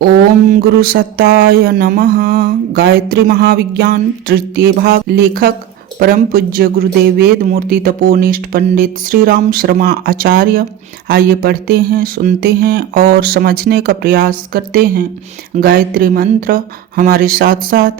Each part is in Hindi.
ओम गुरु सत्ताय नमः। गायत्री महाविज्ञान तृतीय भाग। लेखक परम पूज्य गुरुदेव वेद मूर्ति तपोनिष्ठ पंडित श्री राम शर्मा आचार्य। आइए पढ़ते हैं, सुनते हैं और समझने का प्रयास करते हैं गायत्री मंत्र हमारे साथ साथ।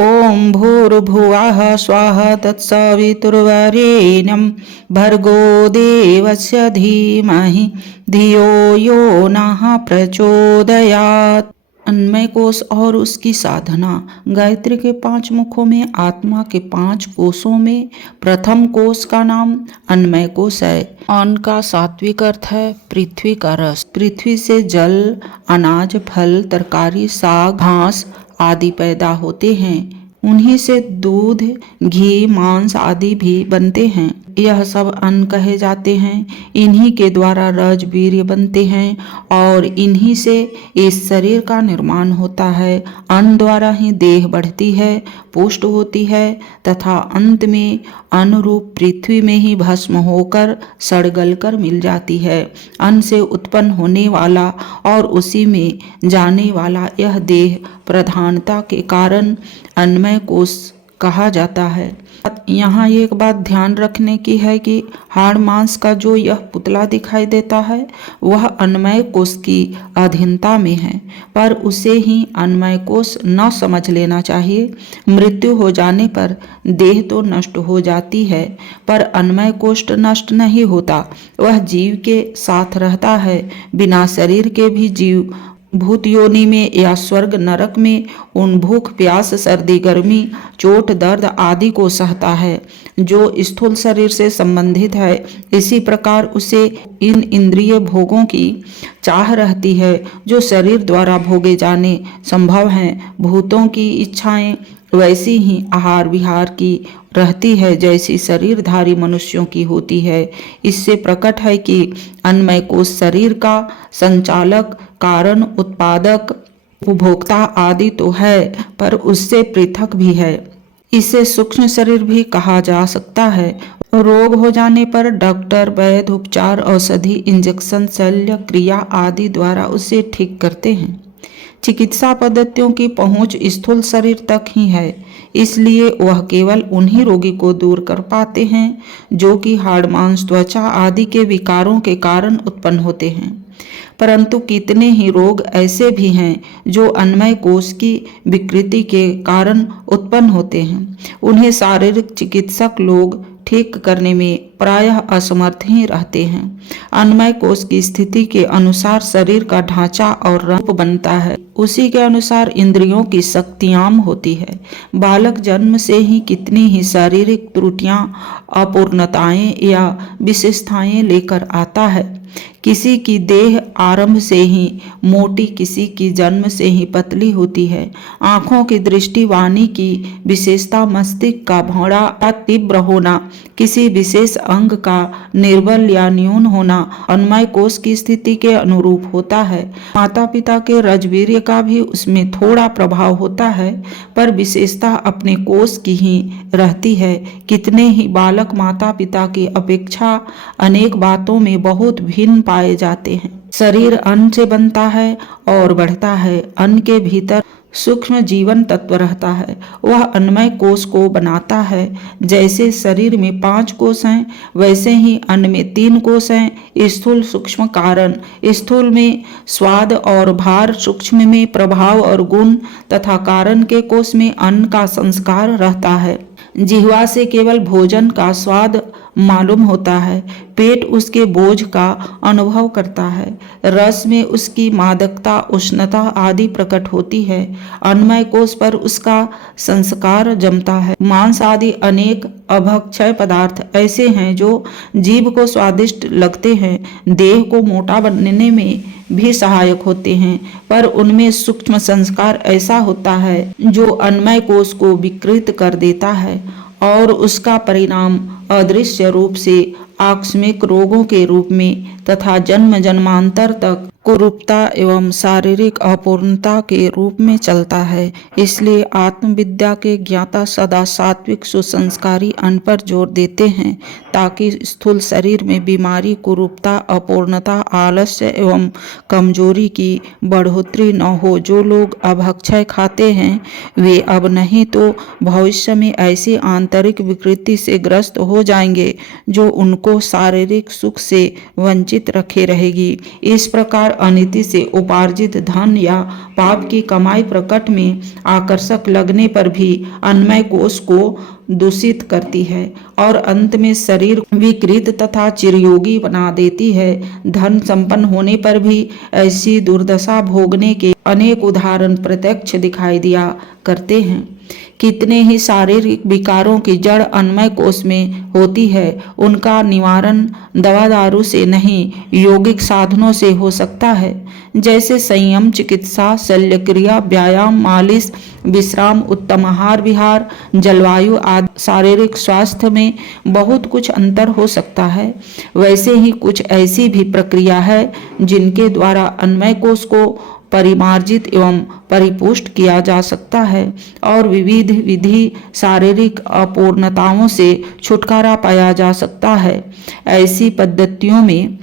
ओम भूर्भुवः स्वाहा तत्सवितुर्वरेण्यं भर्गो देवस्य धीमहि धियो यो नः प्रचोदयात्। अन्वय कोश और उसकी साधना। गायत्री के 5 मुखों में आत्मा के 5 कोशों में प्रथम कोश का नाम अन्वय कोश है। अन्न का सात्विक अर्थ है पृथ्वी का रस। पृथ्वी से जल, अनाज, फल, तरकारी, साग, घास आदि पैदा होते हैं। उन्हीं से दूध, घी, मांस आदि भी बनते हैं। यह सब अन्न कहे जाते हैं। इन्हीं के द्वारा रज वीर्य बनते हैं और इन्हीं से इस शरीर का निर्माण होता है। अन्न द्वारा ही देह बढ़ती है, पुष्ट होती है तथा अंत में अनुरूप पृथ्वी में ही भस्म होकर सड़ गल कर मिल जाती है। अन्न से उत्पन्न होने वाला और उसी में जाने वाला यह देह प्रधानता के कारण अन्नमय कोश कहा जाता है। यहाँ एक बात ध्यान रखने की है कि हाड़ मांस का जो यह पुतला दिखाई देता है वह अन्नमय कोश की अधीनता में है, पर उसे ही अन्नमय कोश न समझ लेना चाहिए। मृत्यु हो जाने पर देह तो नष्ट हो जाती है पर अन्नमय कोश नष्ट नहीं होता, वह जीव के साथ रहता है। बिना शरीर के भी जीव भूत योनि में या स्वर्ग नरक में उन भूख, प्यास, सर्दी, गर्मी, चोट, दर्द आदि को सहता है जो स्थूल शरीर से संबंधित है। इसी प्रकार उसे इन इंद्रिय भोगों की चाह रहती है जो शरीर द्वारा भोगे जाने संभव हैं। भूतों की इच्छाएं वैसी ही आहार विहार की रहती है जैसी शरीरधारी मनुष्यों की होती है। इससे प्रकट है कि अन्नमय कोश शरीर का संचालक, कारण, उत्पादक, उपभोक्ता आदि तो है पर उससे पृथक भी है। इसे सूक्ष्म शरीर भी कहा जा सकता है। रोग हो जाने पर डॉक्टर, वैद्य उपचार, औषधि, इंजेक्शन, शल्य क्रिया आदि द्वारा उसे ठीक करते हैं। चिकित्सा पद्धतियों की पहुंच स्थूल शरीर तक ही है, इसलिए वह केवल उन्हीं रोगी को दूर कर पाते हैं जो कि हाड़ मांस, त्वचा आदि के विकारों के कारण उत्पन्न होते हैं। परंतु कितने ही रोग ऐसे भी हैं जो अन्नमय कोश की विकृति के कारण उत्पन्न होते हैं। उन्हें शारीरिक चिकित्सक लोग ठीक करने में प्रायः असमर्थ ही रहते हैं। अन्नमय कोश की स्थिति के अनुसार शरीर का ढांचा और रूप बनता है, उसी के अनुसार इंद्रियों की शक्तियां होती है। बालक जन्म से ही कितनी ही शारीरिक त्रुटियां, अपूर्णताएं या विशेषताएं लेकर आता है। किसी की देह आरंभ से ही मोटी, किसी की जन्म से ही पतली होती है। आंखों की दृष्टि, वाणी की विशेषता, मस्तिष्क का भौड़ा तीव्र होना, किसी विशेष अंग का निर्बल या न्यून होना अन्नमय कोश की स्थिति के अनुरूप होता है। माता पिता के रजवीर्य का भी उसमें थोड़ा प्रभाव होता है पर विशेषता अपने कोश की ही रहती है। कितने ही बालक माता पिता की अपेक्षा अनेक बातों में बहुत भिन्न पाए जाते हैं। शरीर अन्न से बनता है और बढ़ता है। अन्न के भीतर सूक्ष्म जीवन तत्व रहता है, वह अन्नमय कोश को बनाता है। जैसे शरीर में 5 कोश हैं वैसे ही अन्न में 3 कोश हैं। स्थूल, सूक्ष्म, कारण। स्थूल में स्वाद और भार, सूक्ष्म में प्रभाव और गुण तथा कारण के कोश में अन्न का संस्कार रहता है। जिह्वा से केवल भोजन का स्वाद मालूम होता है, पेट उसके बोझ का अनुभव करता है, रस में उसकी मादकता, उष्णता आदि प्रकट होती है। अन्नमय कोश पर उसका संस्कार जमता है। मांस आदि अनेक अभक्षय पदार्थ ऐसे हैं जो जीभ को स्वादिष्ट लगते हैं, देह को मोटा बनने में भी सहायक होते हैं, पर उनमें सूक्ष्म संस्कार ऐसा होता है जो अन्नमय कोश को विकृत कर देता है और उसका परिणाम अदृश्य रूप से आकस्मिक रोगों के रूप में तथा जन्म जन्मांतर तक कुरूपता एवं शारीरिक अपूर्णता के रूप में चलता है। इसलिए आत्मविद्या के ज्ञाता सदा सात्विक सुसंस्कारी अन्न पर जोर देते हैं ताकि स्थूल शरीर में बीमारी, कुरूपता, अपूर्णता, आलस्य एवं कमजोरी की बढ़ोतरी न हो। जो लोग अब अक्षय खाते हैं वे अब नहीं तो भविष्य में ऐसी आंतरिक विकृति से ग्रस्त हो जाएंगे जो उनको शारीरिक सुख से वंचित रखे रहेगी। इस प्रकार अनिति से उपार्जित धन या पाप की कमाई प्रकट में आकर्षक लगने पर भी अन्नमय कोश को दूषित करती है और अंत में शरीर विकृत तथा चिरयोगी बना देती है। धन संपन्न होने पर भी ऐसी दुर्दशा भोगने के अनेक उदाहरण प्रत्यक्ष दिखाई दिया करते हैं। कितने ही शारीरिक विकारों की जड़ अन्नमय कोश में होती है। उनका निवारण दवा दारू से नहीं, योगिक साधनों से हो सकता है, जैसे संयम, चिकित्सा, शल्यक्रिया, व्यायाम, मालिश, विश्राम, उत्तम आहार विहार, जलवायु आदि। शारीरिक स्वास्थ्य में बहुत कुछ अंतर हो सकता है। वैसे ही कुछ ऐसी भी प्रक्रिया है जिनके द्वारा अन्नमय कोश को परिमार्जित एवं परिपुष्ट किया जा सकता है और विविध विधि शारीरिक अपूर्णताओं से छुटकारा पाया जा सकता है। ऐसी पद्धतियों में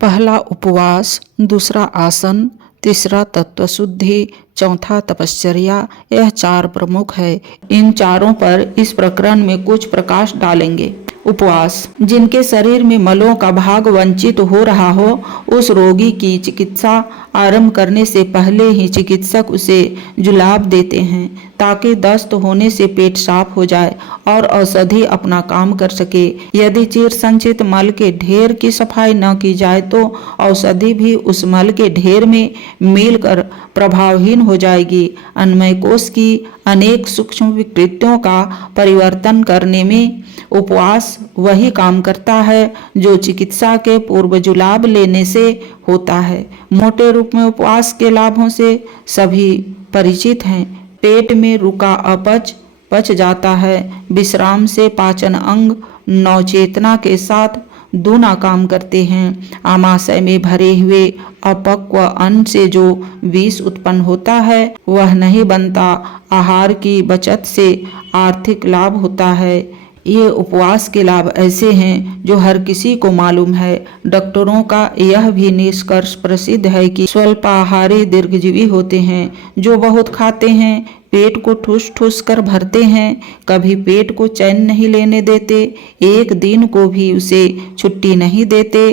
पहला उपवास, दूसरा आसन, तीसरा तत्व शुद्धि, चौथा तपश्चर्या, यह 4 प्रमुख है। इन चारों पर इस प्रकरण में कुछ प्रकाश डालेंगे। उपवास, जिनके शरीर में मलों का भाग वंचित हो रहा हो, उस रोगी की चिकित्सा आरंभ करने से पहले ही चिकित्सक उसे जुलाब देते हैं ताकि दस्त होने से पेट साफ हो जाए और औषधि अपना काम कर सके। यदि चिर संचित मल के ढेर की सफाई न की जाए तो औषधि भी उस मल के ढेर में मिलकर प्रभावहीन हो जाएगी। अन्नमय कोश की अनेक सूक्ष्म विकृतियों का परिवर्तन करने में उपवास वही काम करता है जो चिकित्सा के पूर्व जुलाब लेने से होता है। मोटे रूप में उपवास के लाभों से सभी परिचित हैं। पेट में रुका अपच पच जाता है। विश्राम से पाचन अंग नवचेतना के साथ दूना काम करते हैं। आमाशय में भरे हुए अपक्व अन्न से जो विष उत्पन्न होता है वह नहीं बनता। आहार की बचत से आर्थिक लाभ होता है। ये उपवास के लाभ ऐसे हैं जो हर किसी को मालूम है। डॉक्टरों का यह भी निष्कर्ष प्रसिद्ध है कि स्वल्पाहारी दीर्घजीवी होते हैं। जो बहुत खाते हैं, पेट को ठूस ठूस कर भरते हैं, कभी पेट को चैन नहीं लेने देते, एक दिन को भी उसे छुट्टी नहीं देते,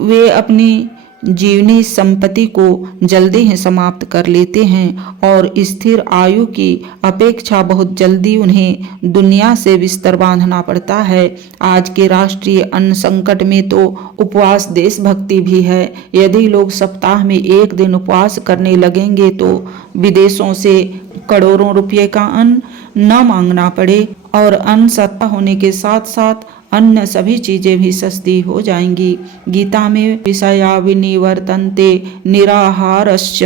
वे अपनी जीवनी संपत्ति को जल्दी ही समाप्त कर लेते हैं और स्थिर आयु की अपेक्षा बहुत जल्दी उन्हें दुनिया से बिस्तर बांधना पड़ता है। आज के राष्ट्रीय अन्न संकट में तो उपवास देशभक्ति भी है। यदि लोग सप्ताह में 1 दिन उपवास करने लगेंगे तो विदेशों से करोड़ों रुपये का अन्न न मांगना पड़े और अन्न सस्ता होने के साथ साथ अन्य सभी चीजें भी सस्ती हो जाएंगी। गीता में विषया विनिवर्तन्ते निराहारश्च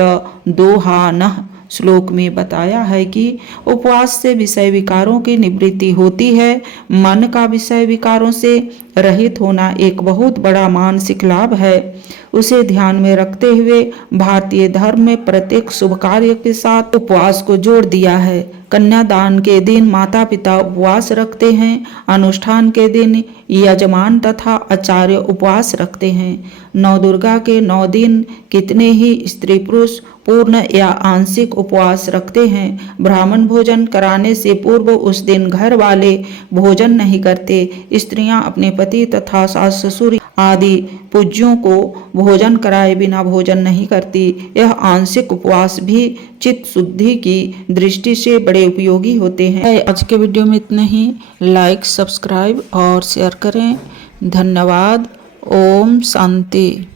दोहानः श्लोक में बताया है कि उपवास से विषय विकारों की निवृत्ति होती है। मन का विषय विकारों से रहित होना एक बहुत बड़ा मानसिक लाभ है। उसे ध्यान में रखते हुए भारतीय धर्म में प्रत्येक शुभ कार्य के साथ उपवास को जोड़ दिया है। कन्यादान के दिन माता पिता उपवास रखते हैं। अनुष्ठान के दिन यजमान तथा आचार्य उपवास रखते हैं। नवदुर्गा के 9 दिन कितने ही स्त्री पुरुष पूर्ण या आंशिक उपवास रखते हैं। ब्राह्मण भोजन कराने से पूर्व उस दिन घर वाले भोजन नहीं करते। स्त्रियां अपने पति तथा सास ससुर आदि पूज्यों को भोजन कराए बिना भोजन नहीं करती। यह आंशिक उपवास भी चित्त शुद्धि की दृष्टि से बड़े उपयोगी होते हैं। आज के वीडियो में इतना ही। लाइक, सब्सक्राइब और शेयर करें। धन्यवाद। ओम शांति।